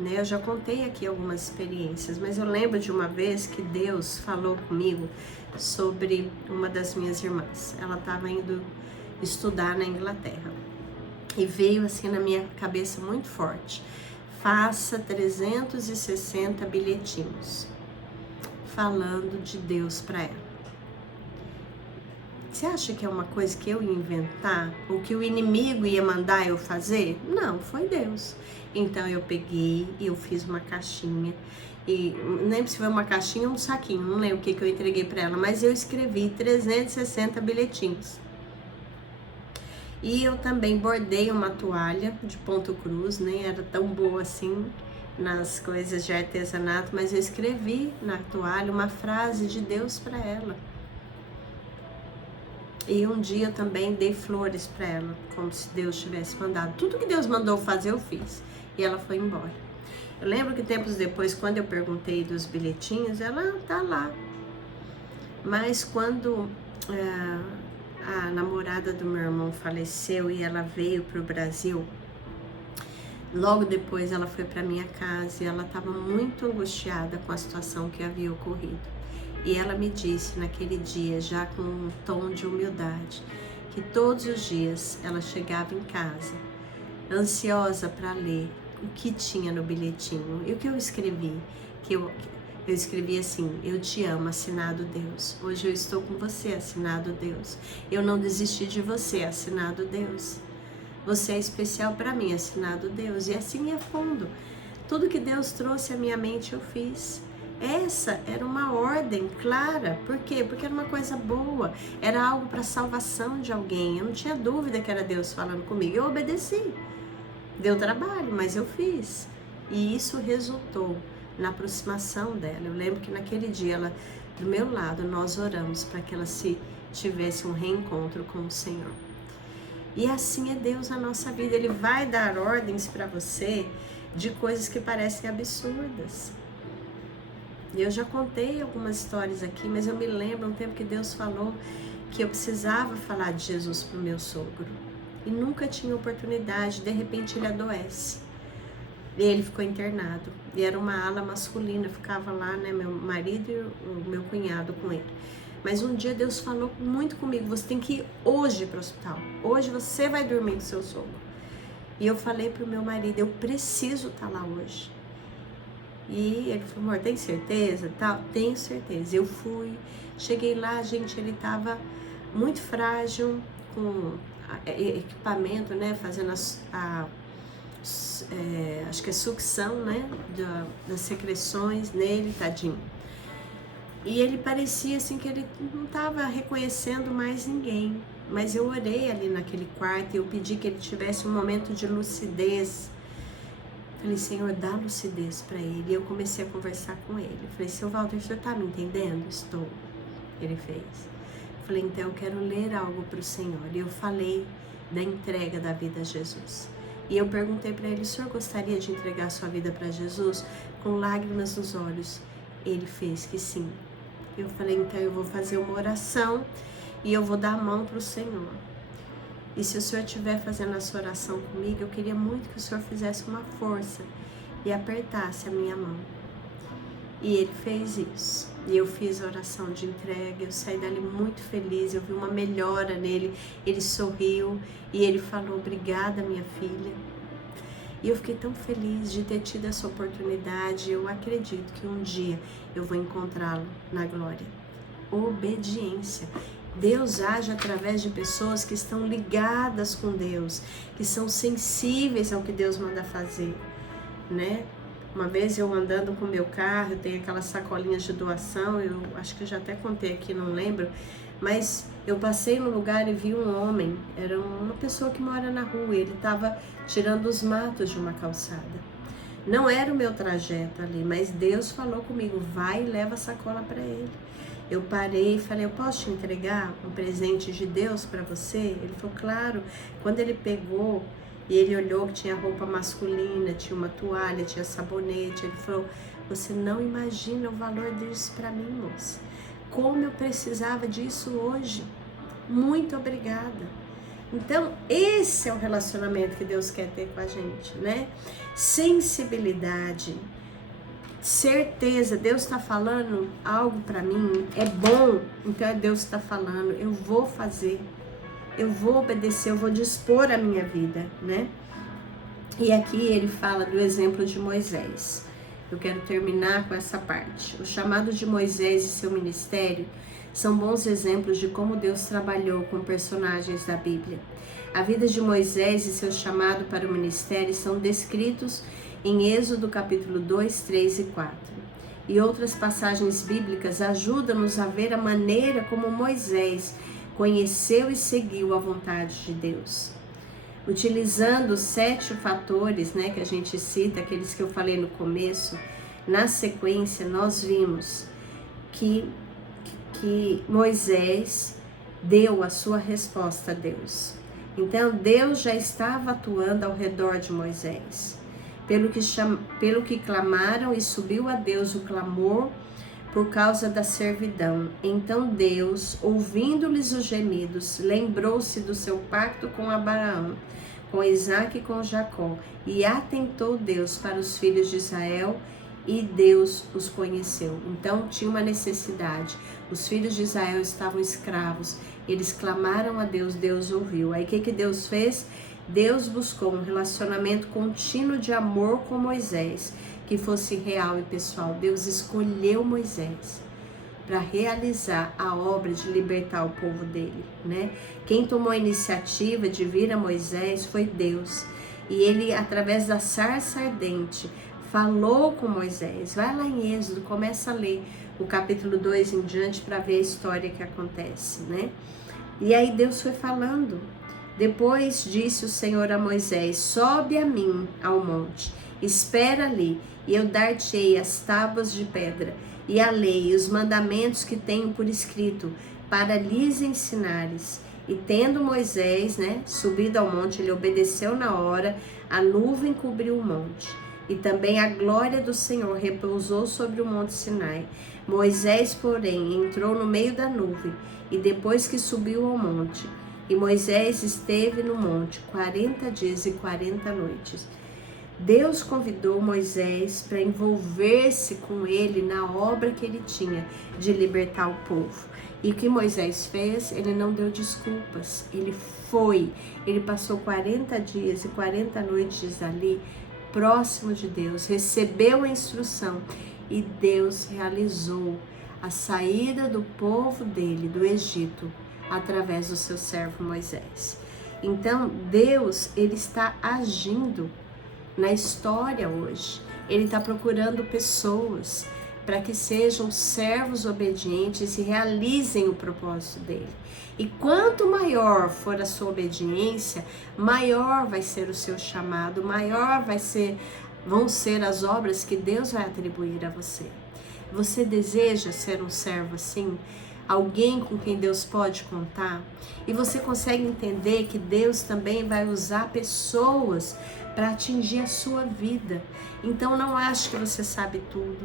Né? Eu já contei aqui algumas experiências, mas eu lembro de uma vez que Deus falou comigo sobre uma das minhas irmãs. Ela estava indo estudar na Inglaterra e veio assim na minha cabeça muito forte: faça 360 bilhetinhos falando de Deus para ela. Você acha que é uma coisa que eu ia inventar? Ou que o inimigo ia mandar eu fazer? Não, foi Deus. Então eu peguei e eu fiz uma caixinha. E não lembro se foi uma caixinha ou um saquinho, não lembro o que eu entreguei para ela, mas eu escrevi 360 bilhetinhos. E eu também bordei uma toalha de ponto cruz, nem era tão boa assim nas coisas de artesanato, mas eu escrevi na toalha uma frase de Deus para ela. E um dia eu também dei flores para ela, como se Deus tivesse mandado. Tudo que Deus mandou fazer, eu fiz. E ela foi embora. Eu lembro que tempos depois, quando eu perguntei dos bilhetinhos, ela tá lá. Mas quando a namorada do meu irmão faleceu e ela veio para o Brasil, logo depois ela foi para minha casa e ela estava muito angustiada com a situação que havia ocorrido. E ela me disse naquele dia, já com um tom de humildade, que todos os dias ela chegava em casa, ansiosa para ler o que tinha no bilhetinho. E o que eu escrevi? Eu escrevi assim: eu te amo, assinado Deus. Hoje eu estou com você, assinado Deus. Eu não desisti de você, assinado Deus. Você é especial para mim, assinado Deus. E assim é fundo. Tudo que Deus trouxe à minha mente eu fiz. Essa era uma ordem clara. Por quê? Porque era uma coisa boa, era algo para salvação de alguém. Eu não tinha dúvida que era Deus falando comigo. Eu obedeci. Deu trabalho, mas eu fiz. E isso resultou na aproximação dela. Eu lembro que naquele dia, ela, do meu lado, nós oramos para que ela tivesse um reencontro com o Senhor. E assim é Deus na nossa vida. Ele vai dar ordens para você de coisas que parecem absurdas. Eu já contei algumas histórias aqui, mas eu me lembro um tempo que Deus falou que eu precisava falar de Jesus para o meu sogro. E nunca tinha oportunidade, de repente ele adoece. E ele ficou internado. E era uma ala masculina, ficava lá, né, meu marido e o meu cunhado com ele. Mas um dia Deus falou muito comigo, você tem que ir hoje para o hospital. Hoje você vai dormir com seu sogro. E eu falei para o meu marido, eu preciso estar lá hoje. E ele falou, amor, tem certeza? Tá, tenho certeza. Eu fui, cheguei lá, gente, ele estava muito frágil, com equipamento, né, fazendo acho que é sucção, né, das secreções nele, tadinho. E ele parecia assim que ele não estava reconhecendo mais ninguém. Mas eu orei ali naquele quarto e eu pedi que ele tivesse um momento de lucidez. Falei, Senhor, dá lucidez para ele. E eu comecei a conversar com ele. Falei, seu Walter, o senhor tá me entendendo? Estou. Ele fez. Falei, então eu quero ler algo para o Senhor. E eu falei da entrega da vida a Jesus. E eu perguntei para ele, o senhor gostaria de entregar a sua vida para Jesus? Com lágrimas nos olhos. Ele fez que sim. Eu falei, então eu vou fazer uma oração e eu vou dar a mão para o Senhor. E se o senhor estiver fazendo essa oração comigo, eu queria muito que o senhor fizesse uma força e apertasse a minha mão. E ele fez isso. E eu fiz a oração de entrega, eu saí dali muito feliz, eu vi uma melhora nele, ele sorriu e ele falou, obrigada, minha filha. E eu fiquei tão feliz de ter tido essa oportunidade, eu acredito que um dia eu vou encontrá-lo na glória. Obediência. Deus age através de pessoas que estão ligadas com Deus, que são sensíveis ao que Deus manda fazer, né? Uma vez eu andando com o meu carro, eu tenho aquelas sacolinhas de doação, eu acho que eu já até contei aqui, não lembro, mas eu passei no lugar e vi um homem, era uma pessoa que mora na rua, ele estava tirando os matos de uma calçada. Não era o meu trajeto ali, mas Deus falou comigo, vai e leva a sacola para ele. Eu parei e falei, eu posso te entregar um presente de Deus para você? Ele falou, claro. Quando ele pegou e ele olhou que tinha roupa masculina, tinha uma toalha, tinha sabonete, ele falou, você não imagina o valor disso para mim, moça. Como eu precisava disso hoje. Muito obrigada. Então, esse é o relacionamento que Deus quer ter com a gente, né? Sensibilidade. Certeza, Deus está falando algo para mim, é bom, então é Deus que está falando, eu vou fazer, eu vou obedecer, eu vou dispor a minha vida, né? E aqui ele fala do exemplo de Moisés. Eu quero terminar com essa parte. O chamado de Moisés e seu ministério são bons exemplos de como Deus trabalhou com personagens da Bíblia. A vida de Moisés e seu chamado para o ministério são descritos em Êxodo capítulo 2, 3 e 4. E outras passagens bíblicas ajudam-nos a ver a maneira como Moisés conheceu e seguiu a vontade de Deus. Utilizando os 7 fatores, né, que a gente cita, aqueles que eu falei no começo, na sequência nós vimos que Moisés deu a sua resposta a Deus. Então Deus já estava atuando ao redor de Moisés. Pelo que clamaram e subiu a Deus o clamor por causa da servidão. Então Deus, ouvindo-lhes os gemidos, lembrou-se do seu pacto com Abraão, com Isaque e com Jacó, e atentou Deus para os filhos de Israel, e Deus os conheceu. Então tinha uma necessidade. Os filhos de Israel estavam escravos, eles clamaram a Deus, Deus ouviu. Aí o que Deus fez? Deus buscou um relacionamento contínuo de amor com Moisés, que fosse real e pessoal. Deus escolheu Moisés para realizar a obra de libertar o povo dele, né? Quem tomou a iniciativa de vir a Moisés foi Deus. E ele, através da sarça ardente, falou com Moisés. Vai lá em Êxodo, começa a ler o capítulo 2 em diante para ver a história que acontece, né? E aí Deus foi falando. Depois disse o Senhor a Moisés: sobe a mim ao monte, espera ali, e eu dar-te-ei as tábuas de pedra, e a lei, e os mandamentos que tenho por escrito, para lhes ensinares. E tendo Moisés, subido ao monte, ele obedeceu na hora, a nuvem cobriu o monte. E também a glória do Senhor repousou sobre o monte Sinai. Moisés, porém, entrou no meio da nuvem, e depois que subiu ao monte, e Moisés esteve no monte 40 dias e 40 noites. Deus convidou Moisés para envolver-se com ele na obra que ele tinha de libertar o povo. E o que Moisés fez? Ele não deu desculpas, ele foi. Ele passou 40 dias e 40 noites ali, próximo de Deus, recebeu a instrução e Deus realizou a saída do povo dele, do Egito, através do seu servo Moisés. Então, Deus, ele está agindo na história hoje. Ele está procurando pessoas para que sejam servos obedientes e realizem o propósito dele. E quanto maior for a sua obediência, maior vai ser o seu chamado, maior vão ser as obras que Deus vai atribuir a você. Você deseja ser um servo assim? Alguém com quem Deus pode contar? E você consegue entender que Deus também vai usar pessoas para atingir a sua vida. Então não ache que você sabe tudo.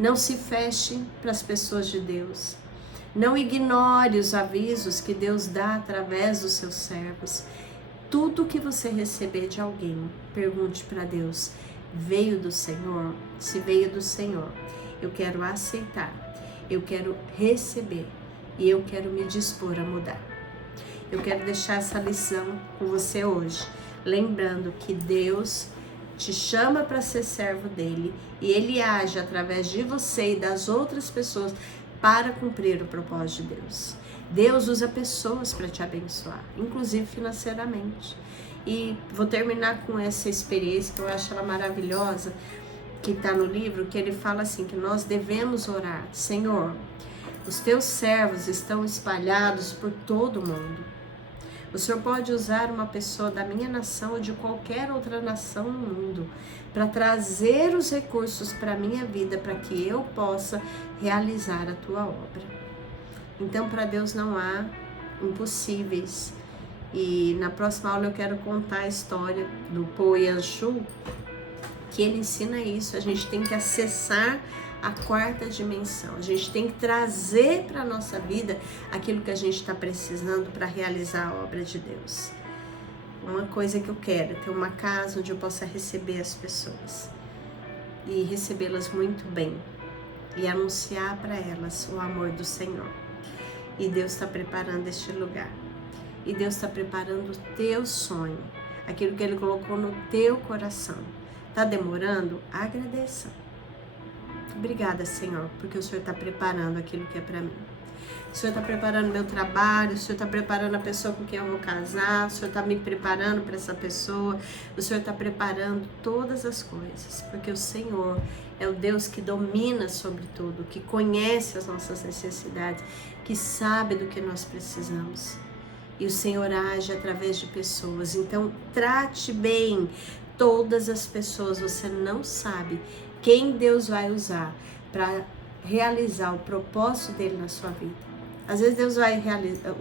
Não se feche para as pessoas de Deus. Não ignore os avisos que Deus dá através dos seus servos. Tudo que você receber de alguém, pergunte para Deus: veio do Senhor? Se veio do Senhor, eu quero aceitar, eu quero receber e eu quero me dispor a mudar. Eu quero deixar essa lição com você hoje, lembrando que Deus te chama para ser servo dele e ele age através de você e das outras pessoas para cumprir o propósito de Deus. Deus usa pessoas para te abençoar, inclusive financeiramente. E vou terminar com essa experiência que eu acho ela maravilhosa, que está no livro, que ele fala assim, que nós devemos orar: Senhor, os teus servos estão espalhados por todo o mundo. O Senhor pode usar uma pessoa da minha nação ou de qualquer outra nação no mundo para trazer os recursos para a minha vida, para que eu possa realizar a tua obra. Então, para Deus não há impossíveis. E na próxima aula eu quero contar a história do Po Yanshu, que ele ensina isso. A gente tem que acessar a quarta dimensão. A gente tem que trazer para a nossa vida aquilo que a gente está precisando para realizar a obra de Deus. Uma coisa que eu quero é ter uma casa onde eu possa receber as pessoas e recebê-las muito bem e anunciar para elas o amor do Senhor. E Deus está preparando este lugar. E Deus está preparando o teu sonho, aquilo que Ele colocou no teu coração. Está demorando? Agradeça. Obrigada, Senhor, porque o Senhor está preparando aquilo que é para mim. O Senhor está preparando meu trabalho, o Senhor está preparando a pessoa com quem eu vou casar, o Senhor está me preparando para essa pessoa, o Senhor está preparando todas as coisas, porque o Senhor é o Deus que domina sobre tudo, que conhece as nossas necessidades, que sabe do que nós precisamos. E o Senhor age através de pessoas. Então, trate bem todas as pessoas. Você não sabe quem Deus vai usar para realizar o propósito dele na sua vida. Às vezes Deus vai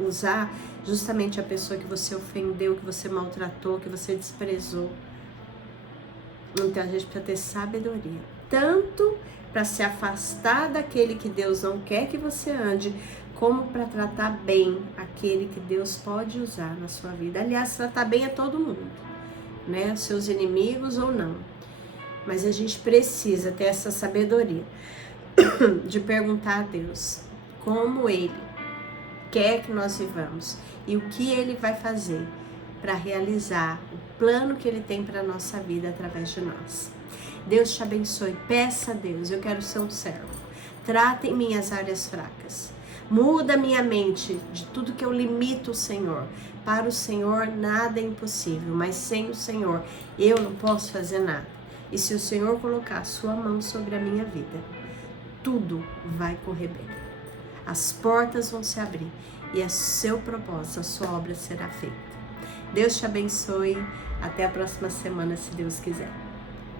usar justamente a pessoa que você ofendeu, que você maltratou, que você desprezou. Então a gente precisa ter sabedoria, tanto para se afastar daquele que Deus não quer que você ande, como para tratar bem aquele que Deus pode usar na sua vida. Aliás, tratar bem a todo mundo, né? Seus inimigos ou não. Mas a gente precisa ter essa sabedoria de perguntar a Deus como Ele quer que nós vivamos e o que Ele vai fazer para realizar o plano que Ele tem para a nossa vida através de nós. Deus te abençoe. Peça a Deus: eu quero ser um servo. Trata em minhas áreas fracas. Muda minha mente de tudo que eu limito o Senhor. Para o Senhor nada é impossível, mas sem o Senhor eu não posso fazer nada. E se o Senhor colocar a sua mão sobre a minha vida, tudo vai correr bem. As portas vão se abrir e o seu propósito, a sua obra será feita. Deus te abençoe. Até a próxima semana, se Deus quiser.